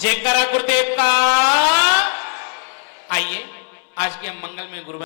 जयकारा गुरुदेव का। आइए आज के हम मंगल में गुरु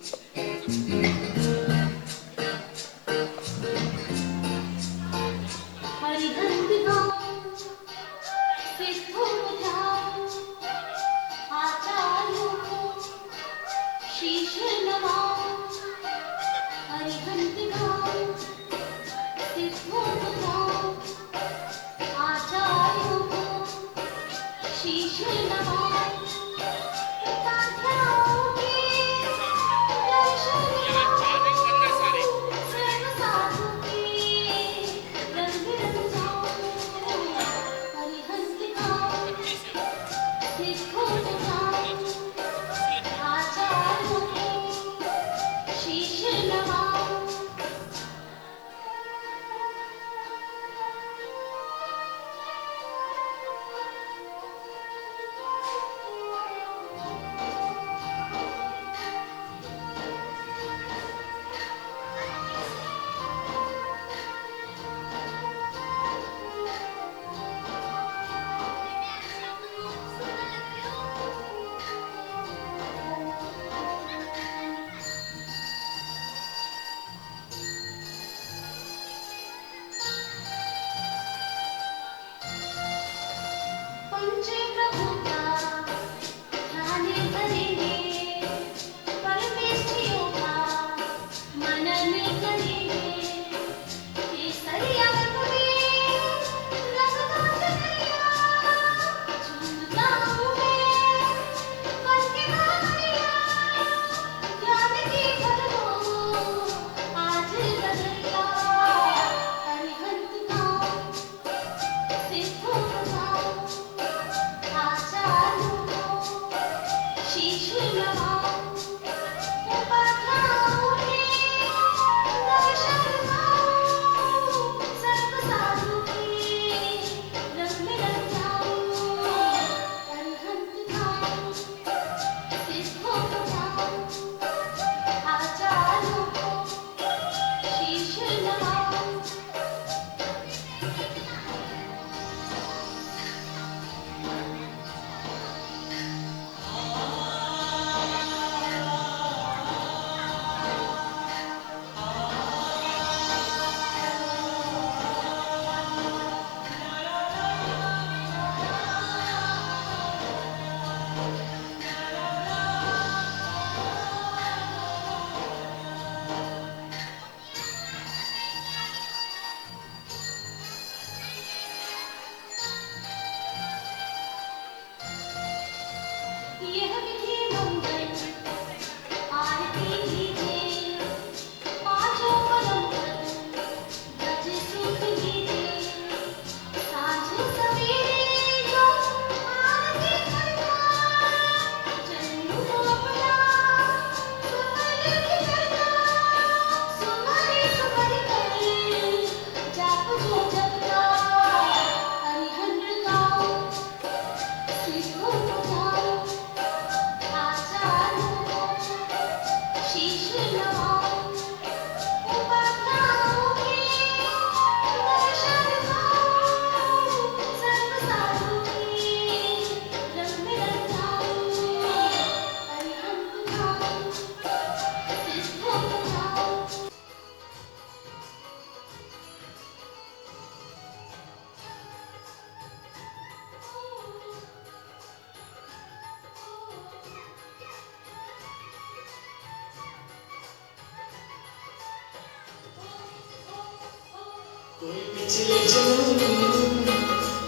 पिछले जन्म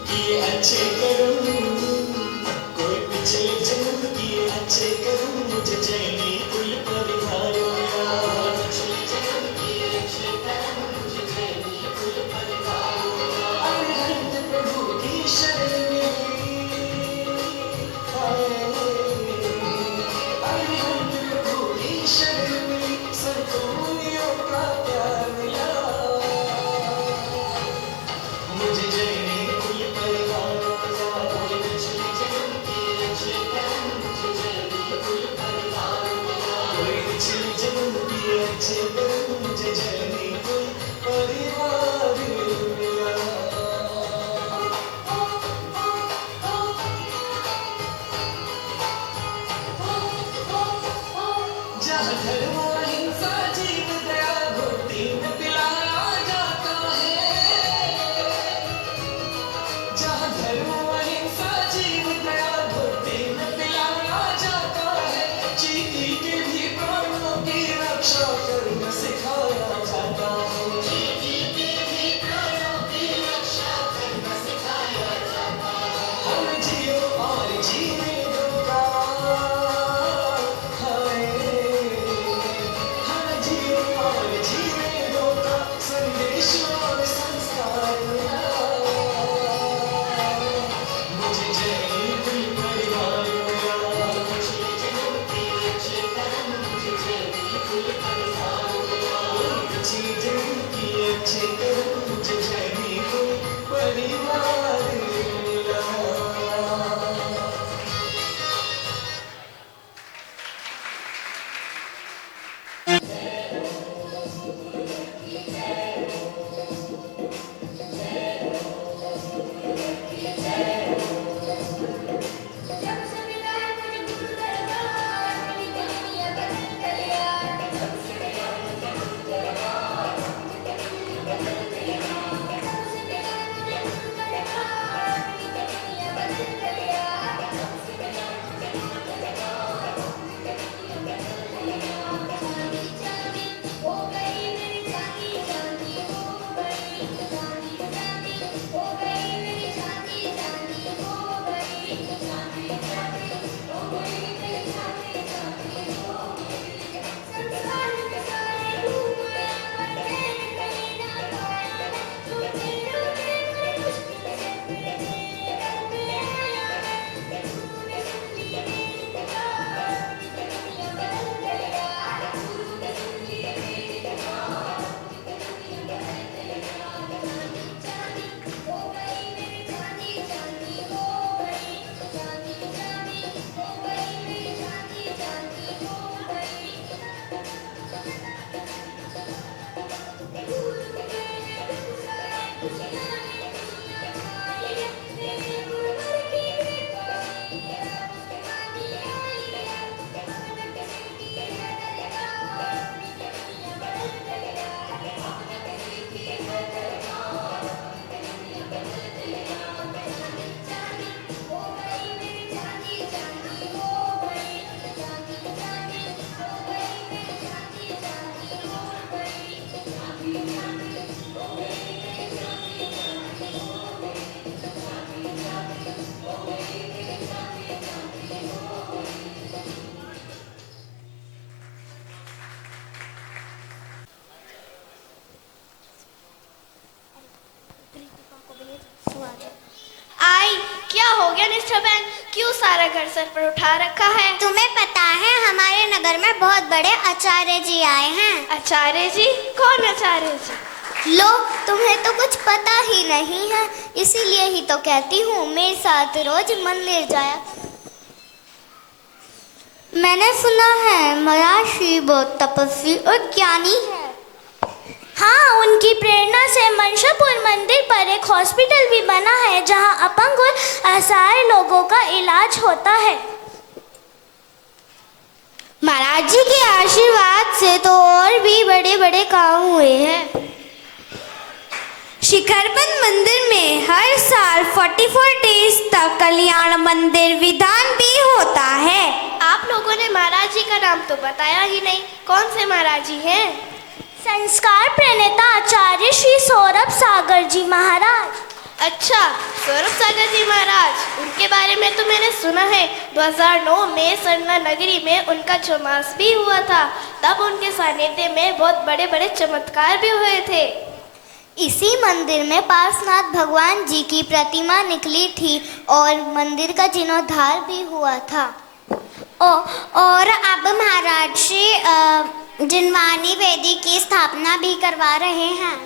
किए अच्छे कर्म, कोई पिछले जन्म किए अच्छे कर्म, मुझे जैनी कुल परिवारों यार। पिछले जन्म किए अच्छे कर्म, मुझे जैनी कुल परिवारों यार। अरहंत प्रभु की शरण में, अरहंत प्रभु की शरण में, संतों मुनियों का प्यार मिला। मुझे जैनी कुल परिवारों गया निष्ठा बहन? क्यों सारा घर सर पर उठा रखा है? तुम्हें पता है हमारे नगर में बहुत बड़े आचार्य जी आए हैं। आचार्य जी? कौन आचार्य जी? लो, तुम्हें तो कुछ पता ही नहीं है, इसीलिए ही तो कहती हूँ मेरे साथ रोज मंदिर जाया। मैंने सुना है महर्षि बहुत तपस्वी और ज्ञानी है। हाँ, उनकी प्रेरणा से मनशापुर मंदिर पर एक हॉस्पिटल भी बना है जहाँ अपंग और असहाय लोगों का इलाज होता है। महाराज जी के आशीर्वाद से तो और भी बड़े बड़े काम हुए हैं। शिखरबंद मंदिर में हर साल 44 डेज तक कल्याण मंदिर विधान भी होता है। आप लोगों ने महाराज जी का नाम तो बताया ही नहीं। कौन से महाराज जी हैं? संस्कार प्रणेता आचार्य श्री सौरभ सागर जी महाराज। अच्छा, सौरभ सागर जी महाराज, उनके बारे में तो मैंने सुना है। 2009 में सरना नगरी में उनका चौमास भी हुआ था। तब उनके सानिध्य में बहुत बड़े बड़े चमत्कार भी हुए थे। इसी मंदिर में पार्श्वनाथ भगवान जी की प्रतिमा निकली थी और मंदिर का जीर्णोद्धार भी हुआ था। और अब महाराज श्री जिनवानी वेदी की स्थापना भी करवा रहे हैं।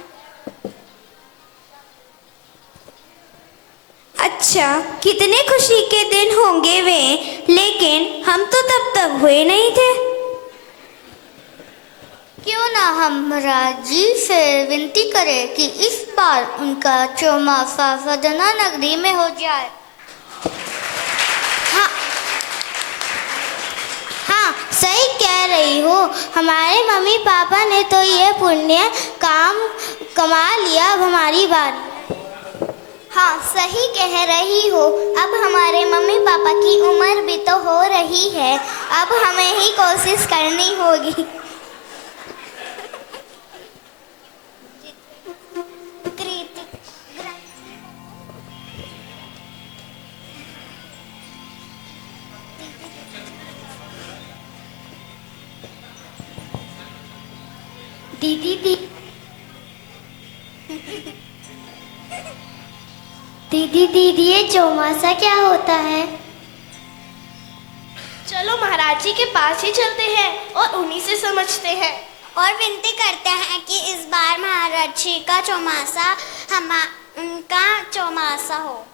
अच्छा, कितने खुशी के दिन होंगे वे, लेकिन हम तो तब तक हुए नहीं थे। क्यों ना हम महाराज जी से विनती करें कि इस बार उनका चौमासा सजना नगरी में हो जाए। हाँ, सही कह रही हो। हमारे मम्मी पापा ने तो ये पुण्य काम कमा लिया, अब हमारी बारी। हाँ, सही कह रही हो। अब हमारे मम्मी पापा की उम्र भी तो हो रही है, अब हमें ही कोशिश करनी होगी। दीदी ये चौमासा क्या होता है? चलो महाराज जी के पास ही चलते हैं और उन्हीं से समझते हैं। और विनती करते हैं कि इस बार महाराज जी का चौमासा उनका चौमासा हो।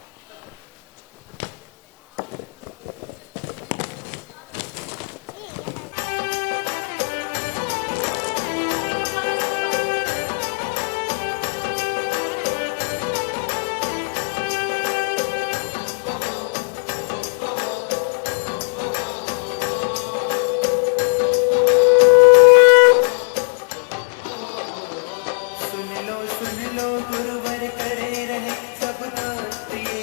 सुन लो गुरुवर करे रहे सबका प्रिय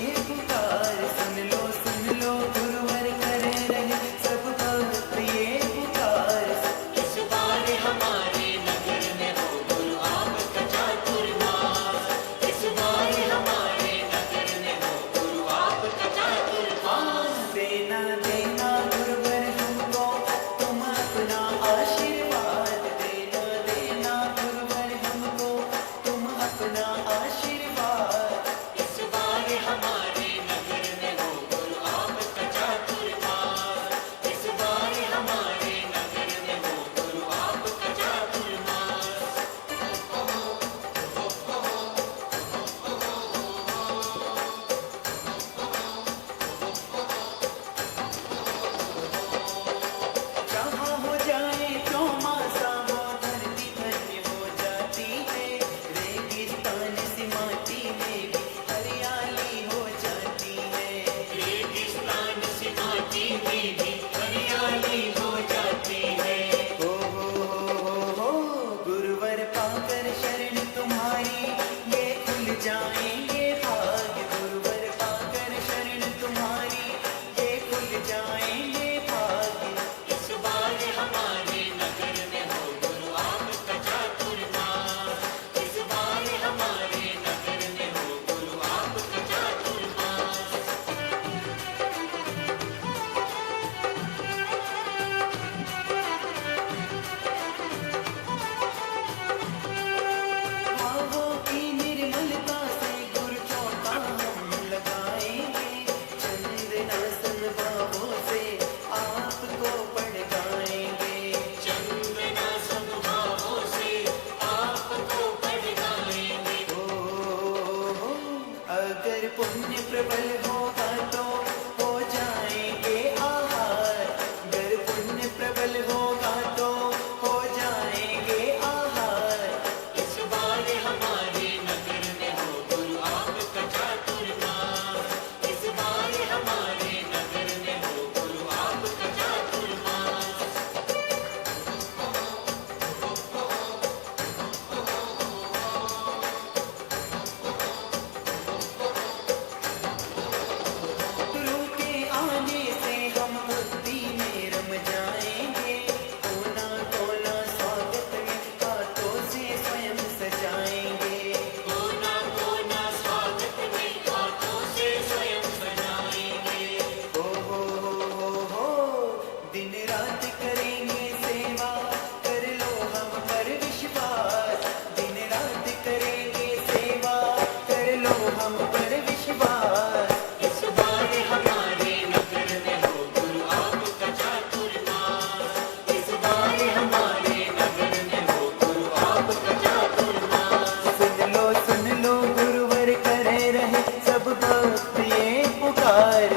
पुकार,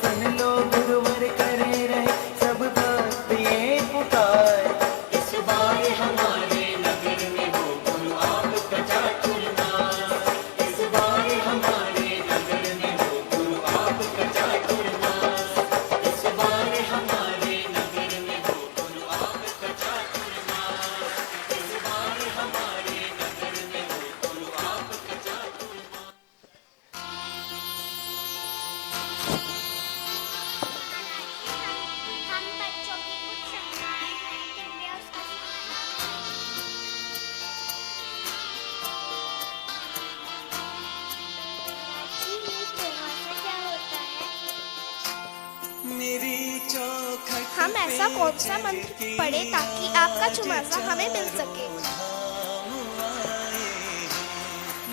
सुन लो गुरुवर करे रहे सब भक्त ये पुकार। इस बार हमारे नगर में हो गुरु आपका चातुर्मास, इस बार हमारे नगर में हो गुरु आपका चातुर्मास, इस बार हमारे नगर में हो गुरु आपका चातुर्मास, इस बार हमारे नगर में हो गुरु आपका चातुर्मास। हम बच्चों की कुछ शंकाएं हैं, कृपया उसका समाधान। क्या होता है? मेरी चौखट हम ऐसा कौन सा मंत्र पढ़े ताकि आपका चुमासा हमें मिल सके?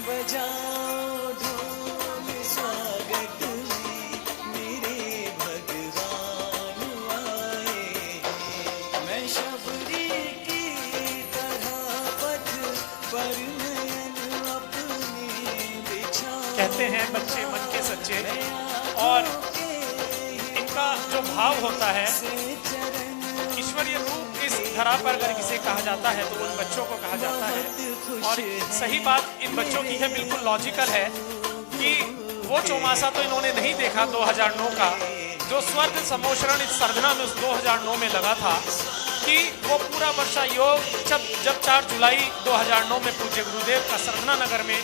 बजाओ ढोल स्वागत में मेरे भगवान आए। मैं शबरी की तरह पथ पर नयन अपने बिछा। कहते हैं बच्चे मन के सच्चे, और इनका जो भाव होता है, ईश्वरीय रूप इस धरा पर अगर किसे कहा जाता है तो उन बच्चों को कहा जाता है। और सही बात इन बच्चों की है, बिल्कुल लॉजिकल है कि वो चौमासा तो इन्होंने नहीं देखा 2009 का, जो स्वर्ग सम्मोषण इस सरधना में उस 2009 में लगा था, कि वो पूरा वर्षा योग जब 4 जुलाई 2009 में पूज्य गुरुदेव का सरधना नगर में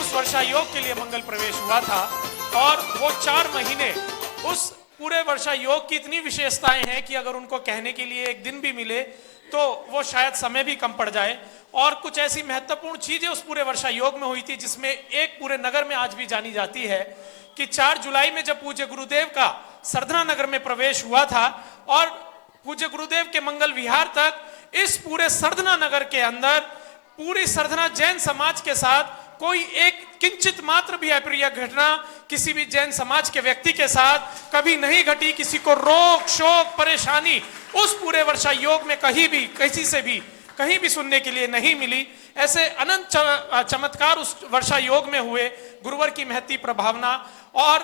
उस वर्षा योग के लिए मंगल प्रवेश हुआ था। और वो 4 महीने उस पूरे वर्षा योग की इतनी विशेषताएं हैं कि अगर उनको कहने के लिए एक दिन भी मिले तो वो शायद समय भी कम पड़ जाए। और कुछ ऐसी महत्वपूर्ण चीजें उस पूरे वर्षा योग में हुई थी जिसमें एक पूरे नगर में आज भी जानी जाती है कि 4 जुलाई में जब पूज्य गुरुदेव का सरधना नगर में प्रवेश हुआ था और पूज्य गुरुदेव के मंगल विहार तक इस पूरे सरधना नगर के अंदर पूरी सरधना जैन समाज के साथ कोई एक किंचित मात्र भी अप्रिय घटना किसी भी जैन समाज के व्यक्ति के साथ कभी नहीं घटी। किसी को रोग शोक परेशानी उस पूरे वर्षा योग में कहीं भी किसी से भी कहीं भी सुनने के लिए नहीं मिली। ऐसे अनंत चमत्कार उस वर्षा योग में हुए, गुरुवर की महती प्रभावना। और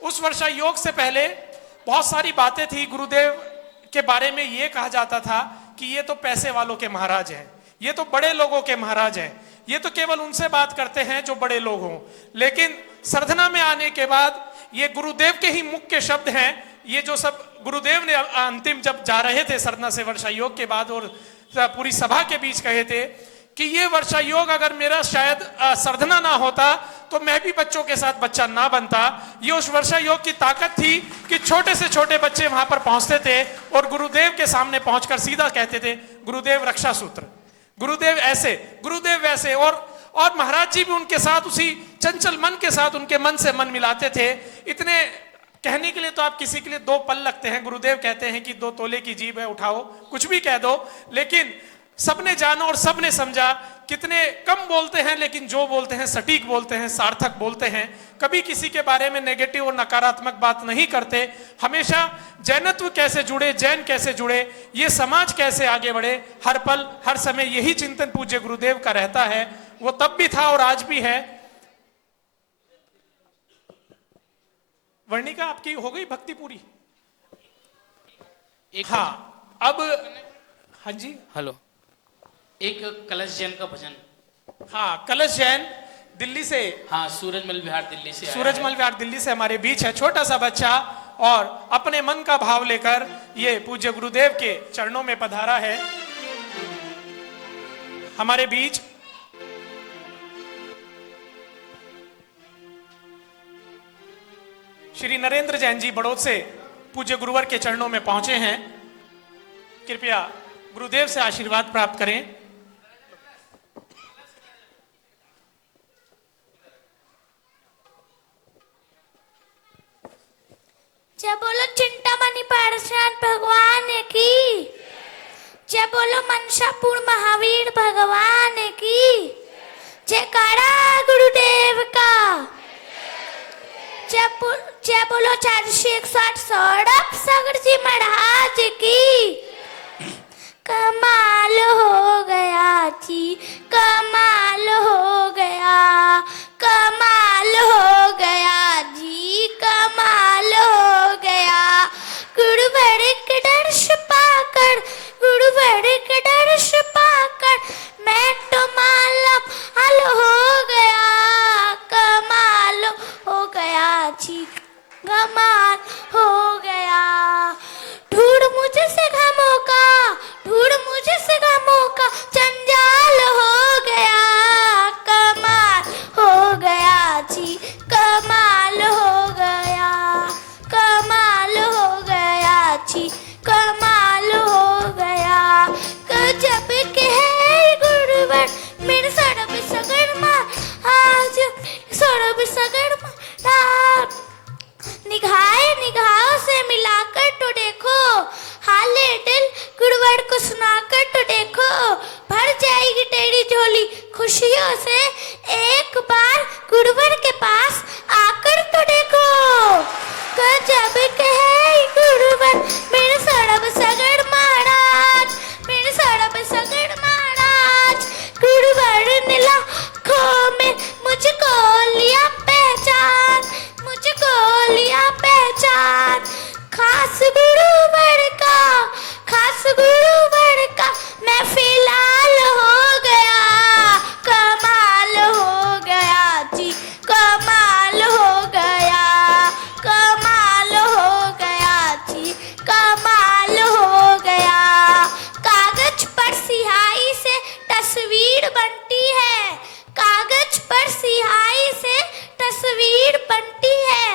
उस वर्षा योग से पहले बहुत सारी बातें थी। गुरुदेव के बारे में ये कहा जाता था कि ये तो पैसे वालों के महाराज हैं, ये तो बड़े लोगों के महाराज हैं, ये तो केवल उनसे बात करते हैं जो बड़े लोग हों। लेकिन सरधना में आने के बाद ये गुरुदेव के ही मुख्य शब्द हैं। ये जो सब गुरुदेव ने अंतिम जब जा रहे थे सरधना से वर्षा योग के बाद और पूरी सभा के बीच कहे थे कि ये वर्षा योग अगर मेरा शायद सरधना ना होता तो मैं भी बच्चों के साथ बच्चा ना बनता। ये उस वर्षा योग की ताकत थी कि छोटे से छोटे बच्चे वहां पर पहुंचते थे और गुरुदेव के सामने पहुंचकर सीधा कहते थे गुरुदेव रक्षा सूत्र, गुरुदेव ऐसे, गुरुदेव वैसे। और महाराज जी भी उनके साथ उसी चंचल मन के साथ उनके मन से मन मिलाते थे। इतने कहने के लिए तो आप किसी के लिए 2 पल लगते हैं। गुरुदेव कहते हैं कि 2 तोले की जीभ है, उठाओ, कुछ भी कह दो। लेकिन सबने जाना और सबने समझा। कितने कम बोलते हैं लेकिन जो बोलते हैं सटीक बोलते हैं, सार्थक बोलते हैं। कभी किसी के बारे में नेगेटिव और नकारात्मक बात नहीं करते। हमेशा जैनत्व कैसे जुड़े, जैन कैसे जुड़े, ये समाज कैसे आगे बढ़े, हर पल हर समय यही चिंतन पूज्य गुरुदेव का रहता है। वो तब भी था और आज भी है। वर्णिका आपकी हो गई भक्ति पूरी? हाँ, अब हाँ जी, हेलो, एक कलश जैन का भजन। हाँ, कलश जैन दिल्ली से, हाँ, सूरजमल विहार दिल्ली से आया सूरजमल विहार दिल्ली से हमारे बीच है। छोटा सा बच्चा और अपने मन का भाव लेकर ये पूज्य गुरुदेव के चरणों में पधारा है हमारे बीच। श्री नरेंद्र जैन जी बड़ौद से पूज्य गुरुवर के चरणों में पहुंचे हैं। कृपया गुरुदेव से आशीर्वाद प्राप्त करें। जय बोलो चिंतामणि पारसान भगवान की, जय बोलो मनसापुर महावीर भगवान की, जयकारा गुरुदेव का, जय बोलो 461 सौरभ सागर जी महाराज की। कमाल हो गया जी, कमाल हो गया, कमाल हो गया जी, कमाल खास गुरु बड़का मैं फिलहाल हो गया, कमाल हो गया जी, कमाल हो गया, कमाल हो गया जी, कमाल हो गया। कागज पर सिहाई से तस्वीर बनती है, कागज पर सिहाई से तस्वीर बनती है,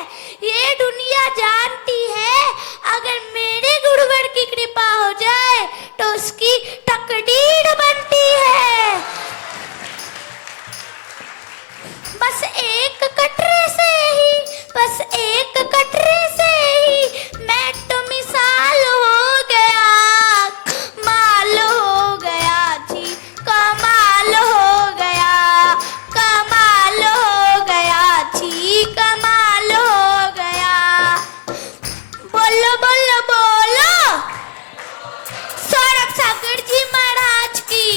ये दुनिया जानती है अगर मेरे गुरुवर की कृपा हो जाए तो उसकी तकदीर बनती है। बस एक कटरे से ही, बस एक कटरे से ही मैं तो मिसाल हो गया, कमाल हो गया जी, कमाल हो गया, कमाल हो गया जी, कमाल हो गया। बोलो बोलो बोलो सौरभ सागर जी महाराज की,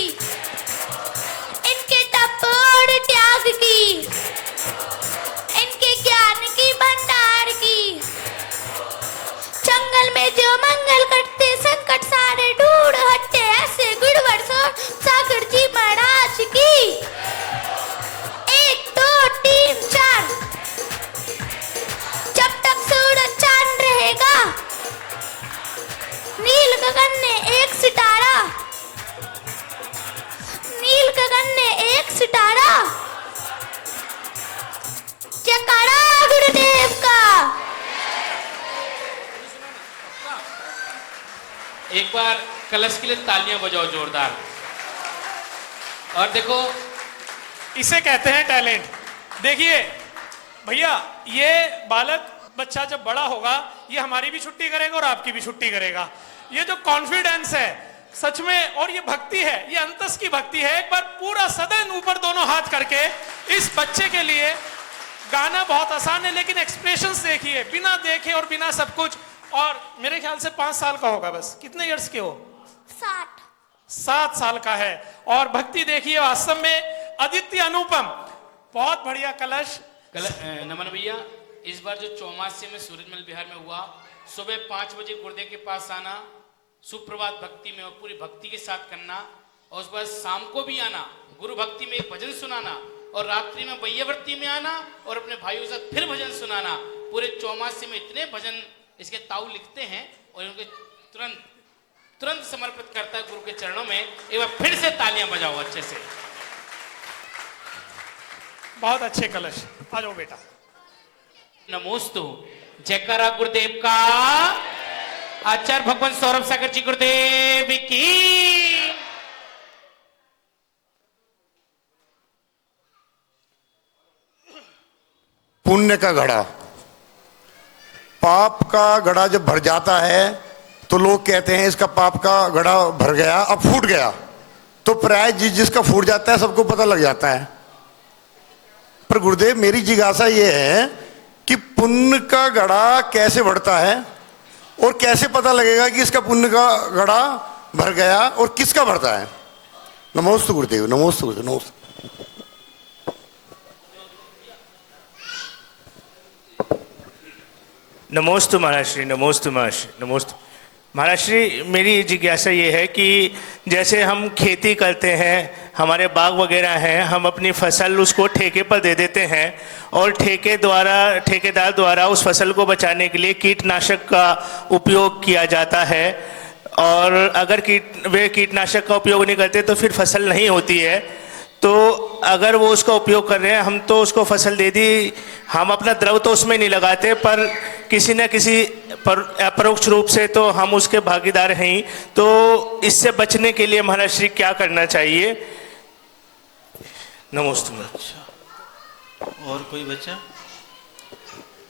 इनके तप और त्याग की, इनके ज्ञान की भंडार की, जंगल में जो मंगल करते संकट सारे दूर हटते ऐसे गुरुवर सागर जी महाराज की। 1 2 3 4 जब तक सूरज चांद रहेगा, नील गगन ने एक सितारा, नील गगन ने एक सितारा, जयकारा गुरुदेव का। एक बार कलश के लिए तालियां बजाओ जोरदार। और देखो, इसे कहते हैं टैलेंट। देखिए भैया, ये बालक बच्चा जब बड़ा होगा ये हमारी भी छुट्टी करेगा और आपकी भी छुट्टी करेगा। ये जो कॉन्फिडेंस है सच में, और ये भक्ति है, ये अंतस की भक्ति है। एक बार पूरा सदन ऊपर दोनों हाथ करके इस बच्चे के लिए। गाना बहुत आसान है लेकिन एक्सप्रेशंस देखिए, बिना देखे और बिना सब कुछ। और मेरे ख्याल से 5 साल का होगा बस। कितने इयर्स के हो? 7 साल का है। और भक्ति देखिए, वास्तव में अदिति अनुपम, बहुत बढ़िया कलश। नमन भैया, इस बार जो चौमास्य में सूरजमल बिहार में हुआ, सुबह 5 बजे गुरुदेव के पास आना, सुप्रभात भक्ति में और पूरी भक्ति के साथ करना, और उसके बाद शाम को भी आना, गुरु भक्ति में एक भजन सुनाना, और रात्रि में वैयावर्ती में आना और अपने भाइयों के साथ फिर भजन सुनाना। पूरे चौमास्य में इतने भजन इसके ताऊ लिखते हैं और उनके तुरंत समर्पित करता है गुरु के चरणों में। एक बार फिर से तालियां बजाओ अच्छे से। बहुत अच्छे कलश। आ जाओ बेटा। नमोस्तु। जयकारा गुरुदेव का। आचार्य भगवान सौरभ सागर जी गुरुदेव की। पुण्य का घड़ा, पाप का घड़ा जब भर जाता है तो लोग कहते हैं इसका पाप का घड़ा भर गया, अब फूट गया। तो प्राय जिसका फूट जाता है सबको पता लग जाता है। पर गुरुदेव, मेरी जिज्ञासा ये है कि पुण्य का घड़ा कैसे बढ़ता है और कैसे पता लगेगा कि इसका पुण्य का घड़ा भर गया और किसका भरता है? नमोस्तु गुरुदेव, नमोस्तु गुरुदेव, नमोस्तु। नमोस्तु महाराज श्री, नमोस्तु महाराज श्री, नमोस्तु महाराज श्री। मेरी जिज्ञासा ये है कि जैसे हम खेती करते हैं, हमारे बाग वगैरह हैं, हम अपनी फसल उसको ठेके पर दे देते हैं और ठेकेदार द्वारा उस फसल को बचाने के लिए कीटनाशक का उपयोग किया जाता है। और अगर वे कीटनाशक का उपयोग नहीं करते तो फिर फसल नहीं होती है। तो अगर वो उसका उपयोग कर रहे हैं, हम तो उसको फसल दे दी, हम अपना द्रव तो उसमें नहीं लगाते, पर किसी न किसी अपरोक्ष रूप से तो हम उसके भागीदार हैं। तो इससे बचने के लिए महाराज श्री क्या करना चाहिए? नमस्ते। अच्छा, और कोई बच्चा?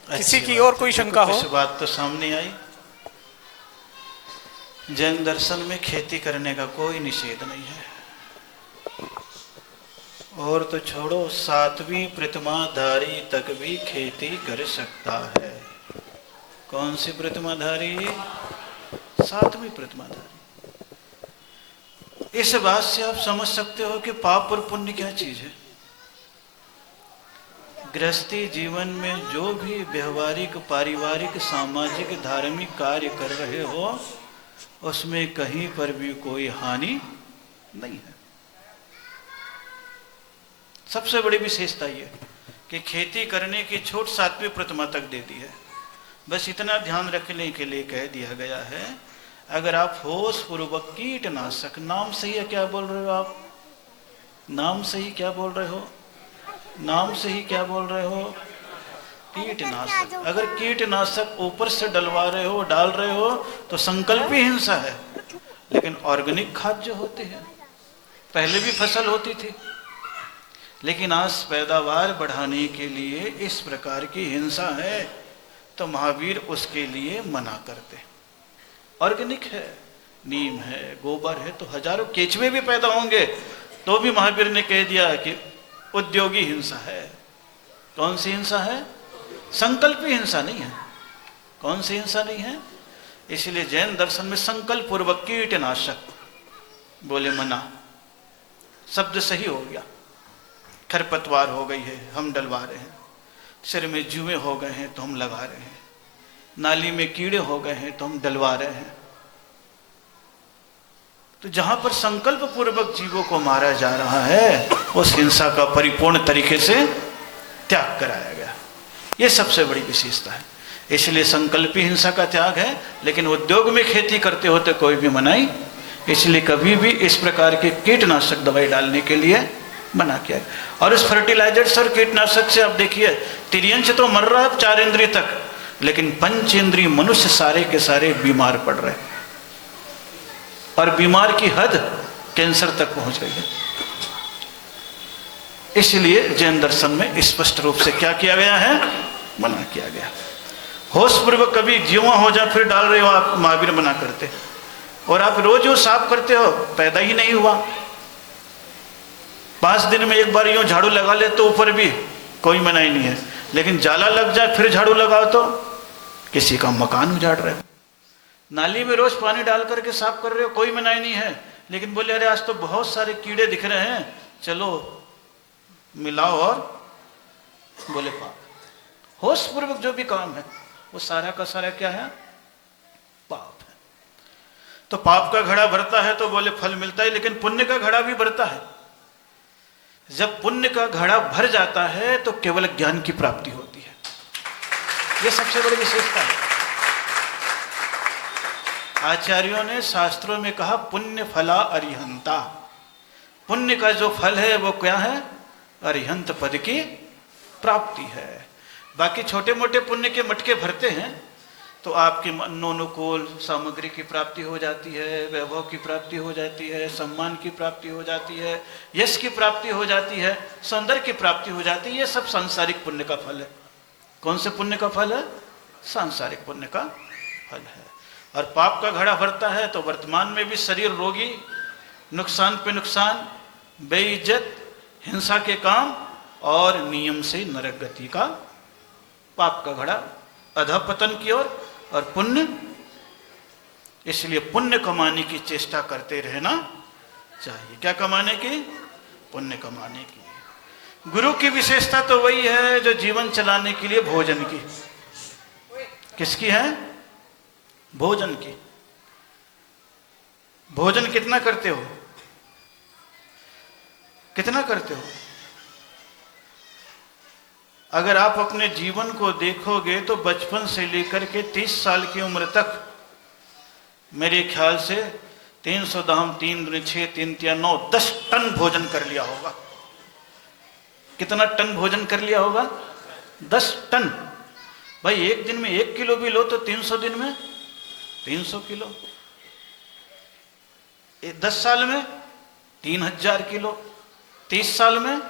किसी की और कोई शंका हो? इस बात तो सामने आई। जैन दर्शन में खेती करने का कोई निषेध नहीं है। और तो छोड़ो, 7वीं प्रतिमाधारी तक भी खेती कर सकता है। कौन सी प्रतिमाधारी? 7वीं प्रतिमाधारी। इस बात से आप समझ सकते हो कि पाप और पुण्य क्या चीज है। गृहस्थी जीवन में जो भी व्यवहारिक, पारिवारिक, सामाजिक, धार्मिक कार्य कर रहे हो उसमें कहीं पर भी कोई हानि नहीं है। सबसे बड़ी विशेषता ये कि खेती करने की छूट 7वीं प्रतिमा तक दे दी है। बस इतना ध्यान रखने के लिए कह दिया गया है, अगर आप होश पूर्वक कीटनाशक, नाम सही है क्या बोल रहे हो आप? नाम सही क्या बोल रहे हो? नाम से ही क्या बोल रहे हो? कीटनाशक। अगर कीटनाशक ऊपर से डलवा रहे हो, डाल रहे हो तो संकल्प ही हिंसा है। लेकिन ऑर्गेनिक खाद जो होती है, पहले भी फसल होती थी, लेकिन आज पैदावार बढ़ाने के लिए इस प्रकार की हिंसा है तो महावीर उसके लिए मना करते। ऑर्गेनिक है, नीम है, गोबर है, तो हजारों केचुए भी पैदा होंगे तो भी महावीर ने कह दिया कि उद्योगी हिंसा है। कौन सी हिंसा है? संकल्पी हिंसा नहीं है। कौन सी हिंसा नहीं है? इसलिए जैन दर्शन में संकल्प पूर्वक कीटनाशक बोले मना, शब्द सही हो गया। खरपतवार हो गई है, हम डलवा रहे हैं। सिर में जुएं हो गए हैं तो हम लगा रहे हैं। नाली में कीड़े हो गए हैं तो हम डलवा रहे हैं। तो जहां पर संकल्प पूर्वक जीवों को मारा जा रहा है उस हिंसा का परिपूर्ण तरीके से त्याग कराया गया। यह सबसे बड़ी विशेषता है। इसलिए संकल्पी हिंसा का त्याग है, लेकिन उद्योग में खेती करते होते कोई भी मनाही, इसलिए कभी भी इस प्रकार के कीटनाशक दवाई डालने के लिए मना किया गया। और उस फर्टिलाइजर्स और कीटनाशक से आप देखिए, तिर्यंश तो मर रहा है 4 इंद्रिय तक, लेकिन पंचेंद्रिय मनुष्य सारे के सारे बीमार पड़ रहे हैं, और बीमार की हद कैंसर तक पहुंच गई है। इसलिए जैन दर्शन में स्पष्ट रूप से क्या किया गया है? मना किया गया। होश पूर्वक कभी जुआ हो जाए फिर डाल रहे हो आप, महावीर मना करते। और आप रोज वो साफ करते हो, पैदा ही नहीं हुआ। 5 दिन में एक बार यूं झाड़ू लगा ले तो ऊपर भी कोई मनाही नहीं है, लेकिन जाला लग जाए फिर झाड़ू लगाओ तो किसी का मकान उजाड़ रहे हो। नाली में रोज पानी डाल करके साफ कर रहे हो, कोई मनाही नहीं है, लेकिन बोले अरे आज तो बहुत सारे कीड़े दिख रहे हैं, चलो मिलाओ और बोले पाप। होश पूर्वक जो भी काम है वो सारा का सारा क्या है? पाप है। तो पाप का घड़ा भरता है तो बोले फल मिलता है, लेकिन पुण्य का घड़ा भी भरता है। जब पुण्य का घड़ा भर जाता है तो केवल ज्ञान की प्राप्ति होती है। यह सबसे बड़ी विशेषता है। आचार्यों ने शास्त्रों में कहा पुण्य फला अरिहंता। पुण्य का जो फल है वो क्या है? अरिहंत पद की प्राप्ति है। बाकी छोटे मोटे पुण्य के मटके भरते हैं तो आपकी मनोनुकूल सामग्री की प्राप्ति हो जाती है, वैभव की प्राप्ति हो जाती है, सम्मान की प्राप्ति हो जाती है, यश की प्राप्ति हो जाती है, सौंदर्य की प्राप्ति हो जाती है। ये सब सांसारिक पुण्य का फल है। कौन से पुण्य का फल है? सांसारिक पुण्य का फल है। और पाप का घड़ा भरता है तो वर्तमान में भी शरीर रोगी, नुकसान पे नुकसान, बेइज्जत, हिंसा के काम और नियम से नरक गति का पाप का घड़ा अधपतन की ओर। और पुण्य, इसलिए पुण्य कमाने की चेष्टा करते रहना चाहिए। क्या कमाने की? पुण्य कमाने की। गुरु की विशेषता तो वही है जो जीवन चलाने के लिए भोजन की। किसकी है? भोजन की। भोजन कितना करते हो? कितना करते हो? अगर आप अपने जीवन को देखोगे तो बचपन से लेकर के 30 साल की उम्र तक मेरे ख्याल से 300 दाम 3 दूनी 6 3 तिया 9 10 टन भोजन कर लिया होगा। कितना टन भोजन कर लिया होगा? 10 टन। भाई एक दिन में 1 किलो भी लो तो 300 दिन में 300 किलो। 10 साल में 3000 किलो, 30 साल में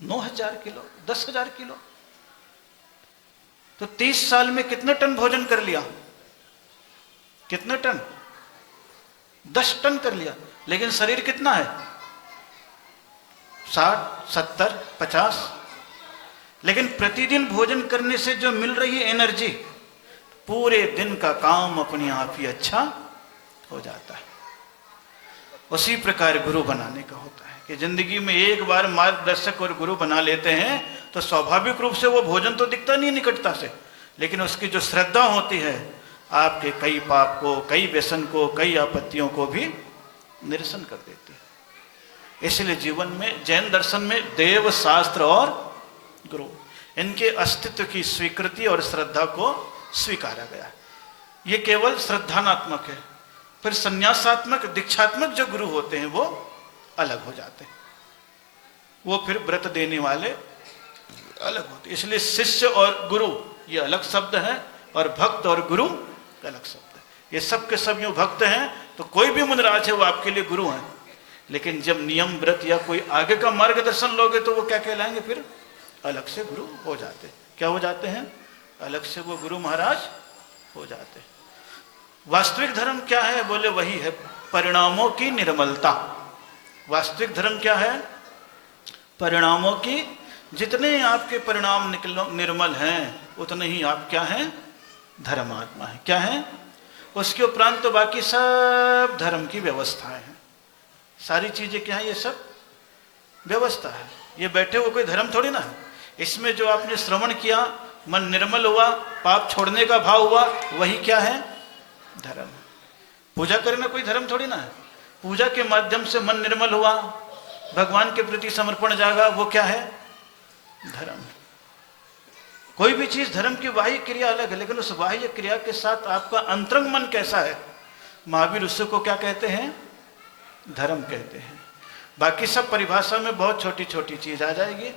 9000 किलो, 10,000 किलो। तो 30 साल में कितने टन भोजन कर लिया? कितने टन? 10 टन कर लिया। लेकिन शरीर कितना है? 60, 70, 50। लेकिन प्रतिदिन भोजन करने से जो मिल रही है एनर्जी, पूरे दिन का काम अपने आप ही अच्छा हो जाता है। उसी प्रकार गुरु बनाने का होता है। कि जिंदगी में एक बार मार्गदर्शक और गुरु बना लेते हैं तो स्वाभाविक रूप से वो भोजन तो दिखता नहीं निकटता से, लेकिन उसकी जो श्रद्धा होती है आपके कई पाप को, कई व्यसन को, कई आपत्तियों को भी निरसन कर देती है। इसलिए जीवन में, जैन दर्शन में देव, शास्त्र और गुरु, इनके अस्तित्व की स्वीकृति और श्रद्धा को स्वीकारा गया। ये केवल श्रद्धानात्मक है। फिर संन्यासात्मक, दीक्षात्मक जो गुरु होते हैं वो अलग हो जाते हैं, वो फिर व्रत देने वाले अलग होते हैं। इसलिए शिष्य और गुरु ये अलग शब्द है और भक्त और गुरु अलग शब्द है। ये सब के सब यूं भक्त हैं तो कोई भी मुनिराज है वो आपके लिए गुरु हैं, लेकिन जब नियम व्रत या कोई आगे का मार्गदर्शन लोगे तो वो क्या कहलाएंगे? फिर अलग से गुरु हो जाते। क्या हो जाते हैं? अलग से वो गुरु महाराज हो जाते। वास्तविक धर्म क्या है? बोले वही है परिणामों की निर्मलता। वास्तविक धर्म क्या है? परिणामों की, जितने आपके परिणाम निर्मल हैं उतने ही आप क्या हैं? धर्मात्मा है। क्या है? उसके उपरांत तो बाकी सब धर्म की व्यवस्थाएं हैं। सारी चीजें क्या है? ये सब व्यवस्था है। ये बैठे हुए कोई धर्म थोड़ी ना है। इसमें जो आपने श्रवण किया, मन निर्मल हुआ, पाप छोड़ने का भाव हुआ, वही क्या है? धर्म। पूजा करना कोई धर्म थोड़ी ना है। पूजा के माध्यम से मन निर्मल हुआ, भगवान के प्रति समर्पण जागा, वो क्या है? धर्म। कोई भी चीज धर्म की बाह्य क्रिया अलग है, लेकिन उस बाह्य क्रिया के साथ आपका अंतरंग मन कैसा है? महावीर उसको को क्या कहते हैं? धर्म कहते हैं। बाकी सब परिभाषा में बहुत छोटी छोटी चीज आ जाएगी।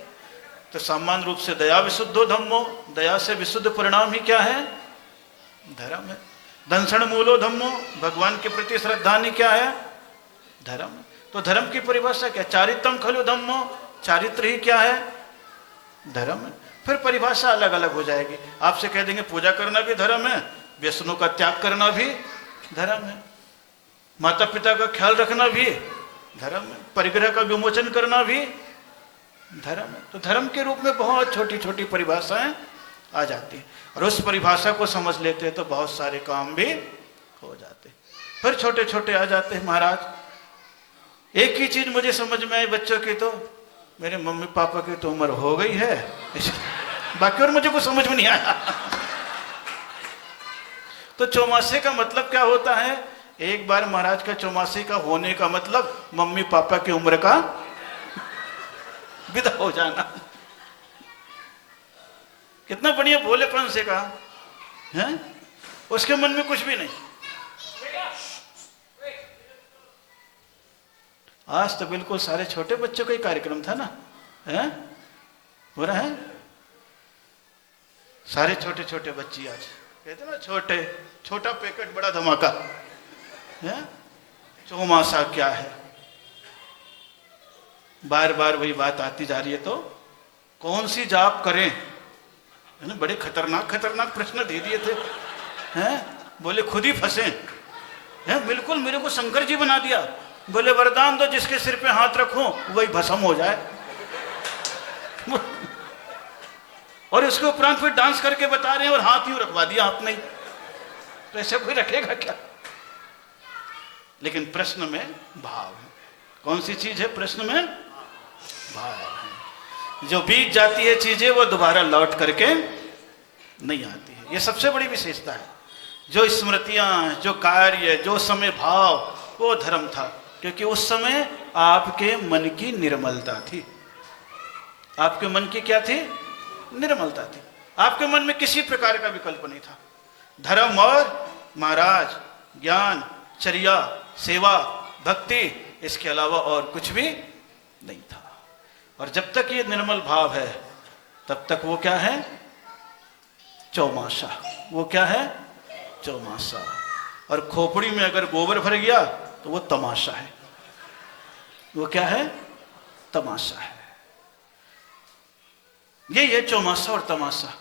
तो सामान्य रूप से दया विशुद्धो धम्मो, दया से विशुद्ध परिणाम ही क्या है? धर्म है। दंसण मूलो धम्मो, भगवान के प्रति श्रद्धा नहीं क्या है? धर्म। तो धर्म की परिभाषा क्या? चारित्रम खलु धम्मो, चारित्र ही क्या है? धर्म है। फिर परिभाषा अलग अलग हो जाएगी। आपसे कह देंगे पूजा करना भी धर्म है, व्यसनों का त्याग करना भी धर्म है, माता पिता का ख्याल रखना भी धर्म है, परिग्रह का विमोचन करना भी धर्म है। तो धर्म के रूप में बहुत छोटी छोटी परिभाषाएं आ जाती है, और उस परिभाषा को समझ लेते हैं तो बहुत सारे काम भी हो जाते। फिर छोटे छोटे आ जाते हैं महाराज। एक ही चीज मुझे समझ में आई बच्चों की, तो मेरे मम्मी पापा की तो उम्र हो गई है, बाकी और मुझे कुछ समझ में नहीं आया। तो चौमासे का मतलब क्या होता है? एक बार महाराज का चौमासे का होने का मतलब मम्मी पापा की उम्र का विदा हो जाना। कितना बढ़िया भोलेपन से कहा है। उसके मन में कुछ भी नहीं। आज तो बिल्कुल सारे छोटे बच्चों का ही कार्यक्रम था ना, है हो रहा है। सारे छोटे छोटे बच्चे आज कहते ना, छोटे छोटा पैकेट बड़ा धमाका है। चौमासा क्या है? बार बार वही बात आती जा रही है। तो कौन सी जाप करें, है ना। बड़े खतरनाक खतरनाक प्रश्न दे दिए थे, हैं। बोले खुद ही फंसे हैं। बिल्कुल मेरे को शंकर जी बना दिया। बोले वरदान दो जिसके सिर पे हाथ रखो वही भस्म हो जाए। और इसके उपरांत फिर डांस करके बता रहे हैं और हाथ यूं रखवा दिया आपने। तो ऐसे कोई रखेगा क्या? लेकिन प्रश्न में भाव है। कौन सी चीज है? प्रश्न में भाव है। जो बीत जाती है चीजें वो दोबारा लौट करके नहीं आती है। ये सबसे बड़ी विशेषता है। जो स्मृतियां, जो कार्य, जो समय भाव, वो धर्म था, क्योंकि उस समय आपके मन की निर्मलता थी। आपके मन की क्या थी? निर्मलता थी। आपके मन में किसी प्रकार का विकल्प नहीं था। धर्म और महाराज ज्ञान, चर्या, सेवा, भक्ति, इसके अलावा और कुछ भी नहीं था। और जब तक ये निर्मल भाव है तब तक वो क्या है? चौमासा। वो क्या है? चौमासा। और खोपड़ी में अगर गोबर भर गया तो वो तमाशा है। वो क्या है? तमाशा है। यही है चौमासा और तमाशा।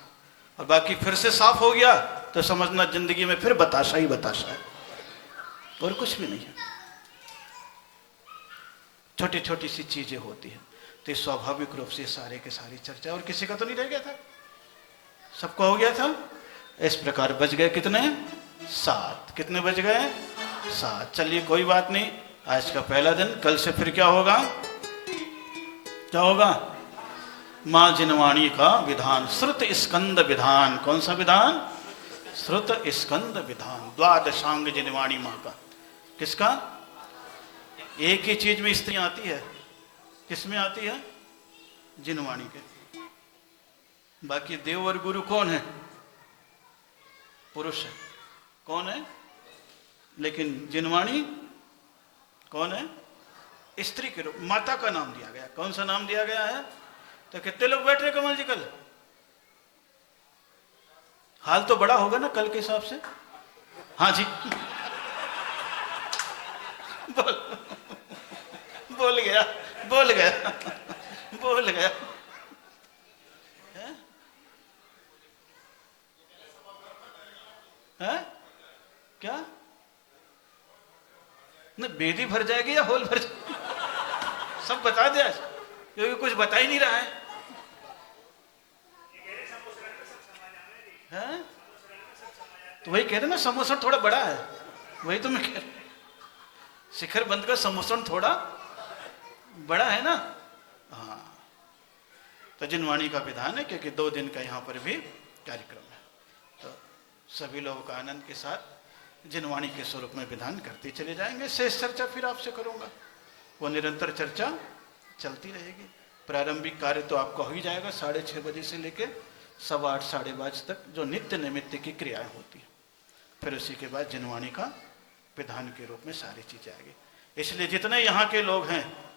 और बाकी फिर से साफ हो गया तो समझना जिंदगी में फिर बताशा ही बताशा है, और कुछ भी नहीं है। छोटी छोटी सी चीजें होती हैं। तो स्वाभाविक रूप से सारे के सारी चर्चा, और किसी का तो नहीं रह गया था, सबका हो गया था। इस प्रकार बच गए कितने? 7। कितने बच गए? 7। चलिए कोई बात नहीं, आज का पहला दिन, कल से फिर क्या होगा? क्या होगा? माँ जिनवाणी का विधान, श्रुत स्कंद विधान। कौन सा विधान? श्रुत स्कंद विधान, द्वादशांग जिनवाणी माँ का। किसका? एक ही चीज में स्त्री आती है। किसमें आती है? जिनवाणी के। बाकी देव और गुरु कौन है? पुरुष है। कौन है? लेकिन जिनवाणी कौन है? स्त्री के रूप, माता का नाम दिया गया। कौन सा नाम दिया गया है? तो कितने लोग बैठ रहे कमल जी कल? हाल तो बड़ा होगा ना कल के हिसाब से? हाँ जी। बोल गया, बोल गया, बोल गया। है? क्या? न बेदी भर जाएगी या होल भर जाएगी? सब बता दे, क्योंकि कुछ बता ही नहीं रहा है। हैं? तो वही कह रहे ना, समोसन थोड़ा बड़ा है। वही तो मैं कह रहा, शिखर बंद का समोसन थोड़ा बड़ा है ना। हाँ, तो जिनवाणी का विधान है, क्योंकि 2 दिन का यहाँ पर भी कार्यक्रम है। तो सभी लोगों का आनंद के साथ जिनवाणी के स्वरूप में विधान करते चले जाएंगे। शेष चर्चा फिर आपसे करूंगा, वो निरंतर चर्चा चलती रहेगी। प्रारंभिक कार्य तो आपका हो ही जाएगा 6:30 बजे से लेके 8:15 साढ़े 8 तक, जो नित्य नैमित्य की क्रियाएं होती हैं। फिर उसी के बाद जिनवाणी का विधान के रूप में सारी चीजें आएगी। इसलिए जितने यहाँ के लोग हैं,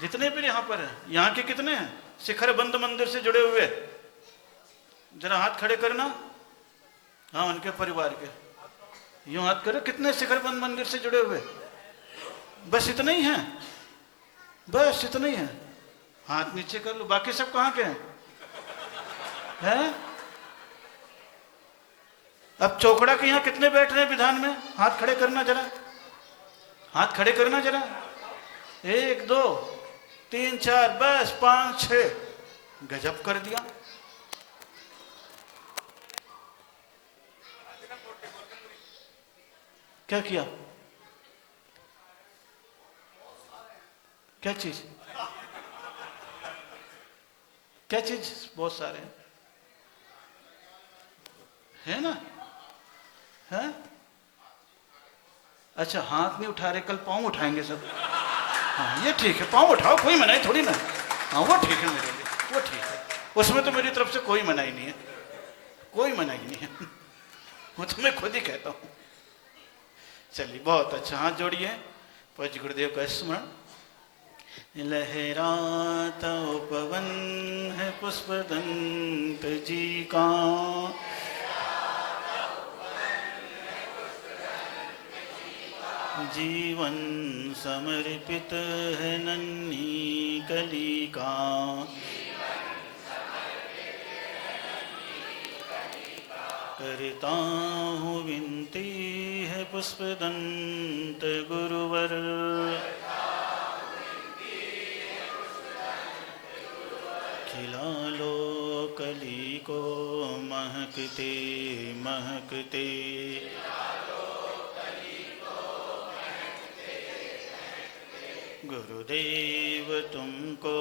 जितने भी यहाँ पर हैं, यहाँ के कितने हैं शिखर बंद मंदिर से जुड़े हुए? जरा हाथ खड़े करना। हाँ, उनके परिवार के यूं हाथ करो। कितने शिखर बंद मंदिर से जुड़े हुए? बस इतने ही हैं, बस इतने ही हैं। हाथ नीचे कर लो। बाकी सब कहाँ के हैं? अब चौकड़ा के यहाँ कितने बैठ रहे हैं विधान में? हाथ खड़े करना जरा, हाथ खड़े करना जरा। 1 2 3 4 बस 5 6। गजब कर दिया। क्या किया? क्या चीज? क्या चीज? बहुत सारे है ना। है? अच्छा, हाथ नहीं उठा रहे, कल पाँव उठाएंगे सब। हाँ, ये ठीक है, पाँव उठाओ, कोई मनाही थोड़ी ना। हाँ, वो ठीक है मेरे लिए, वो ठीक है। उसमें तो मेरी तरफ से कोई मनाही नहीं है, कोई मनाही नहीं है। वो तो मैं खुद ही कहता हूँ। चलिए, बहुत अच्छा। हाथ जोड़िए, पूज्य गुरुदेव का स्मरण। लहराता पवन है पुष्पदंत जी का, जीवन समर्पित है नन्ही कली का। करता हूँ विनती है पुष्पदंत गुरुवर, खिला लो कली को महकते महकते। गुरुदेव तुमको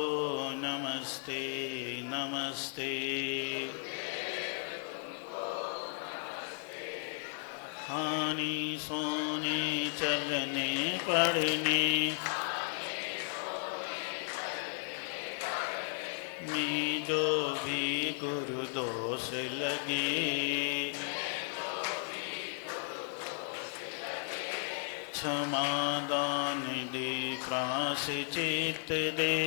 नमस्ते नमस्ते। खाने सोने चलने पढ़ने में जो भी गुरु दोष लगे, क्षमा दान दे प्रायश्चित दे,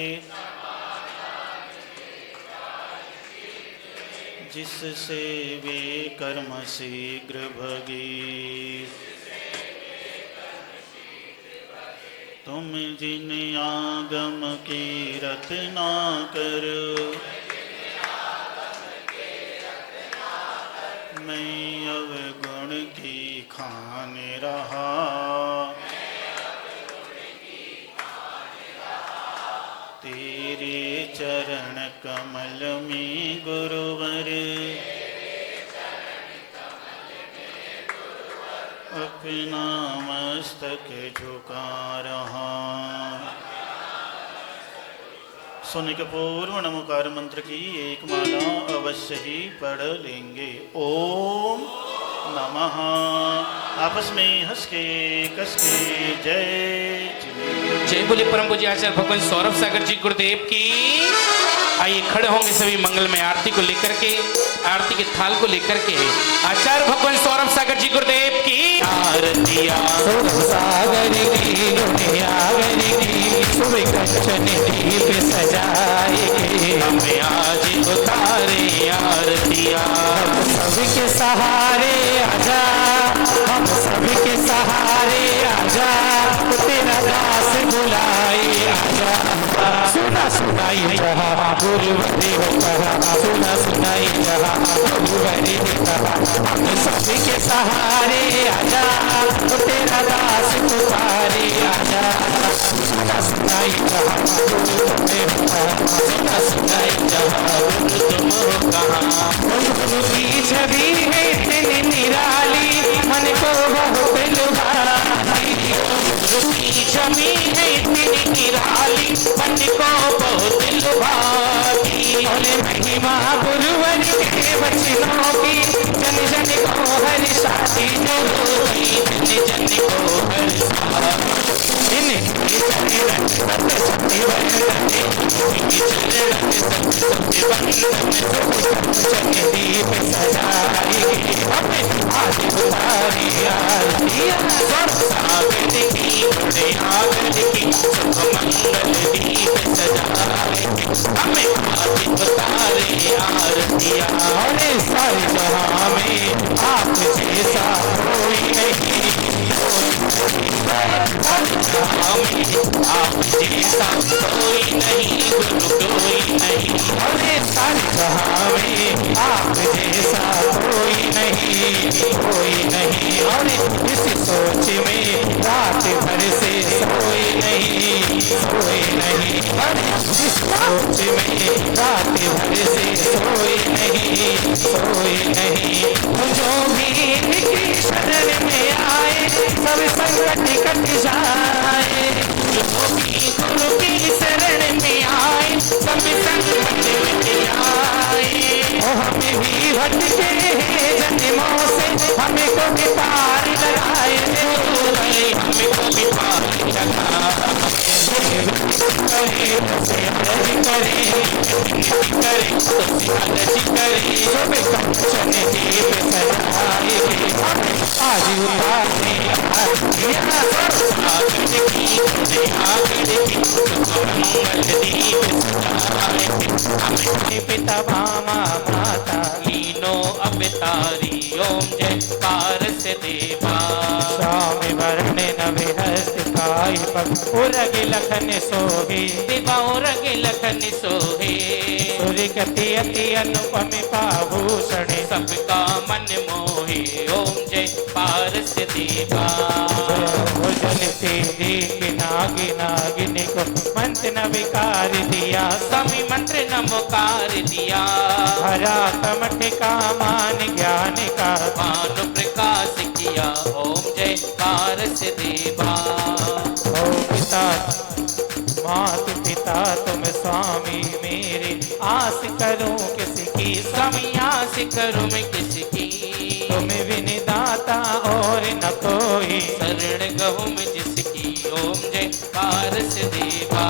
जिससे वे कर्म शीघ्र भगे। तुम जिन आगम की रत्ना कर, मैं अवगुण की खान रहा। तेरे चरण कमल में गुरुवर, अपना मस्तक झुका रहा। सुन के पूर्व नमोकार मंत्र की एक माला अवश्य ही पढ़ लेंगे। ओम नमः। आपस में हंस के कस के जय चिन्ह। जय बोले परम पूज्य आचार्य भगवान सौरभ सागर जी गुरुदेव की। आइए खड़े होंगे सभी मंगलमय आरती को लेकर के, आरती के थाल को लेकर के। आचार्य भगवान सौरभ सागर जी गुरुदेव की आरती। सौरभ सागर की दुनियागर की शुभ कंचन दीप सजाएंगे। हमें आज उतारे आरतिया। हम सबके सहारे आजा, हम सबके सहारे आजा, तेरा दास बुलाए आजा। सुना सुनाई जहाँ गुरुवरी हो कहा, सुना सुनाई जहाँ गुरुवरी हो कहा। हम सबके सहारे आजा, तेरा दास पुकारे आजा। सुना सुनाई जहाँ गुरुवरी हो कहा, सुना सुनाई जहाँ गुरु तुम हो कहा। गुरु की छवि है इतनी निराली, मन को बहुत लुभाती। गुरु की छवि है इतनी निराली, मन को बहुत लुभाती। और महिमा गुरुवर के वचनों की जन जन को हर्षाती। जन जन को हर्षाती। इनकी चरण सत्य सत्य वंदने, इनकी चरण सत्य सत्य वंदने। दीप सजाएंगे हमें आज उतारी आरतियाँ। सौरभ सागर की दुनियागर की शुभ मंगल दीप सजाएंगे। हमें आज उतारे आरतिया। और सारे जहाँ में आप जैसा कोई नहीं। आप जैसा कोई नहीं, गुरु कोई नहीं। अरे सारे जहाँ में आप जैसा कोई नहीं, कोई नहीं। और इस सोच में रात भर से सोए नहीं, सोए नहीं। अरे इस सोच में रात भर से सोए नहीं, सोए नहीं। जो भी इनकी शरण में आए सब संकट कट जाए। जो भी गुरु की शरण में आए सब संकट मिट जाए। हमें भी भटके हैं जन्मों से, हमें को भी पार लगाए। हमें को भी पार लगाए। करे से अर्ज करे, करे तो अर्ज करे। सब कंचन दीप सजाएंगे आज उतारे आरतियाँ। सागर की दुनियागर की शुभ मंगल दीप सजाएंगे। हमें पिता मामा माता लीनो अवतारी। ओम जय पारस देवा। स्वामी वर्ण नवे हस्त काय पग उरग लखन सोहे। देवा उरग लखन सोहे। सूर्य गति अति अनुपम पाभूषण सबका मन मोहे। ओम जय पारस देवा। जल से देख नाग नागिन को मंत्र न विकार दिया। स्वामी मंत्र नमोकार दिया। हरा कमठ का मान ज्ञान का मान प्रकाश किया। ओम जय पारस देवा। ओ पिता मात पिता तुम स्वामी मेरे, आस करूं किसकी। स्वामी आस करूं मैं किसकी। तुम विनिदाता और न कोई, शरण गहूं मैं जिसकी। ओम जय पारस देवा।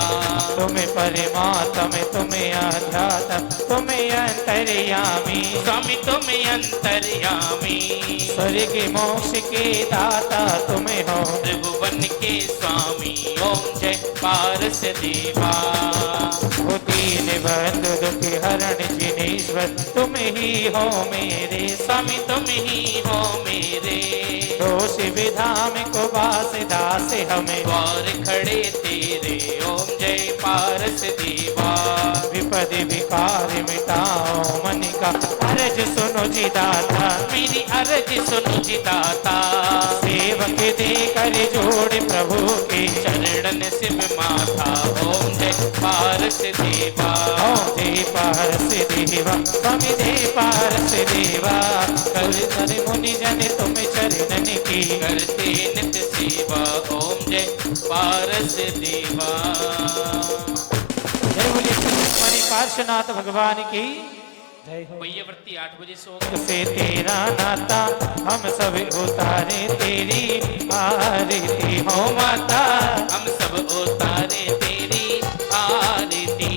तुम्हें परमात्म तुम्हें आध्यात्म तुम्हें अंतर्यामी। स्वामी तुम्हें अंतर्यामी। स्वर्ग मोक्ष के दाता तुम्हें हो, त्रिभुवन के स्वामी। ओम जय पारस देवा। हो दीन बंधु दुख हरण जिनेश्वर तुम ही हो मेरे। स्वामी तुम ही हो मेरे। दोष विधा में को बास दास हमें, द्वार खड़े तेरे। ओम जय पारस देवा। विपद विकार मिटाओ मन का अर्ज सुनो जी दाता। मेरी अर्ज सुनो जी दाता। सेवक दे कर जोड़ प्रभु के चरणन सिम माथा। ओम जय पारस देवा। ओम जय पारस देवा। स्वामी जय पारस देवा। कर कर मुनि जन तुम चरणन की, करते नित्य सेवा। ओम जय पारस देवा। जय बोले पार्श्वनाथ भगवान की जय हो। वैयवर्ती 8 बजे से होगा। से तेरा नाता हम सब उतारे तेरी आरती हो माता, हम सब उतारे तेरी आरती।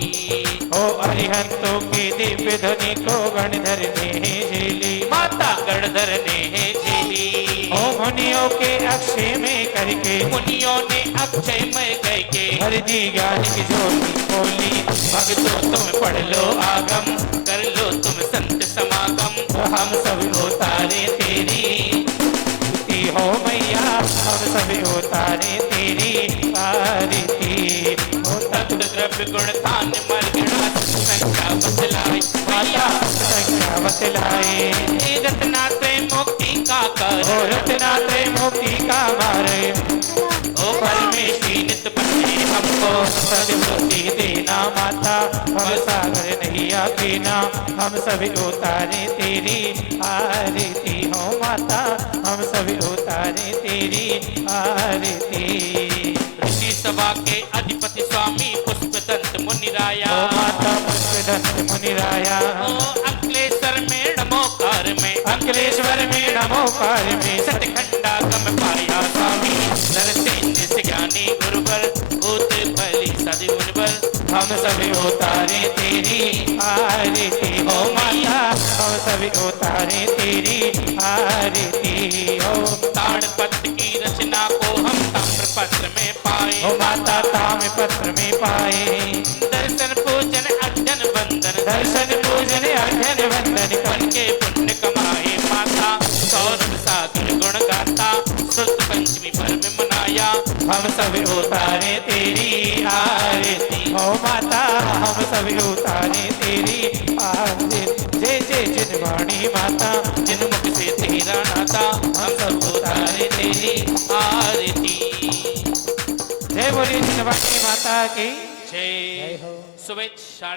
ओ अरिहंतों की दिव्य ध्वनि को गणधर ने झेली, माता गणधर ने है झेली। ओ मुनियों के अक्षय में करके, मुनियों ने अक्षय में कह के हर दी ज्ञान की ज्योति खोली। भक्तों तुम पढ़ लो आगम, कर लो तुम संत समागम। हम सब उतारे तेरी स्तुति हो मैया, हम सब उतारे तेरी आरती हो। तत्व द्रव्य गुण धान मर्गणा संख्या बतलाई माता संख्या बतलाए, ये रत्ना से मुक्ति का कर। ओ रत्ना ते मुक्ति का मारे, ओ परमेश्वरी नित बने हमको सदबुद्धि देना माता, हम सागर नहीं आकीना। हम सभी उतारे तेरी आरती हो माता, हम सभी उतारे तेरी आरती। ऋषि सभा के अधिपति स्वामी पुष्पदंत मुनिराया, ओ माता पुष्पदंत मुनिराया, ओ अंकलेश्वर में नमोकार में, अंकलेश्वर में नमोकार में सतखंडा गम पाया स्वामी। नरसेन से ज्ञानी गुरुवर, भूत बलि सदि मुनिवर। हम सभी उतारे तेरी आरती हो माता, हम सभी उतारे तेरी आरती हो। ताड़पत्र की रचना को हम ताम्रपत्र में पाए, ओ माता ताम्र पत्र में पाए। दर्शन पूजन अर्जन बंदन, दर्शन पूजन अर्जन वंदन बन के पुण्य कमाए माता। सौरभ सागर गुण गाता, शुद्ध पंचमी पर्व मनाया। हम सभी उतारे तेरी आरती हो माता, हम सभी उतारे तेरी आरती। जय जय जिनवाणी माता, जिनमुख से तेरा नाता, हम सब उतारे तेरी आरती। जय बोली जिनवाणी माता की जय। सुबह 8:30